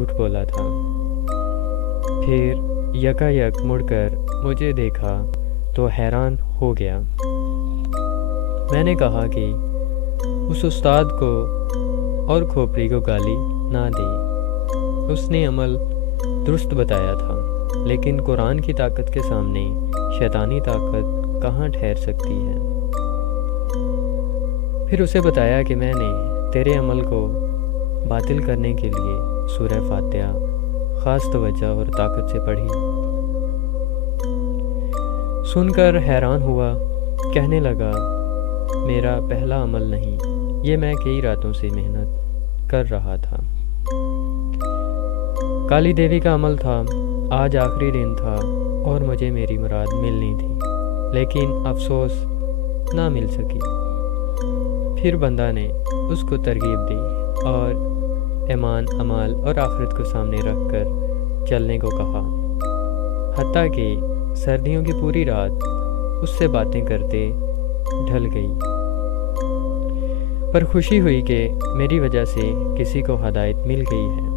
جھوٹ بولا تھا۔ پھر یکایک مڑ کر مجھے دیکھا تو حیران ہو گیا۔ میں نے کہا کہ اس استاد کو اور کھوپڑی کو گالی نہ دی، اس نے عمل درست بتایا تھا، لیکن قرآن کی طاقت کے سامنے شیطانی طاقت کہاں ٹھہر سکتی ہے۔ پھر اسے بتایا کہ میں نے تیرے عمل کو باطل کرنے کے لیے سورہ فاتحہ خاص توجہ اور طاقت سے پڑھی۔ سن کر حیران ہوا، کہنے لگا میرا پہلا عمل نہیں، یہ میں کئی راتوں سے محنت کر رہا تھا۔ کالی دیوی کا عمل تھا، آج آخری دن تھا اور مجھے میری مراد ملنی تھی، لیکن افسوس نہ مل سکی۔ پھر بندہ نے اس کو ترغیب دی اور ایمان، اعمال اور آخرت کو سامنے رکھ کر چلنے کو کہا، حتیٰ کہ سردیوں کی پوری رات اس سے باتیں کرتے ڈھل گئی۔ پر خوشی ہوئی کہ میری وجہ سے کسی کو ہدایت مل گئی ہے۔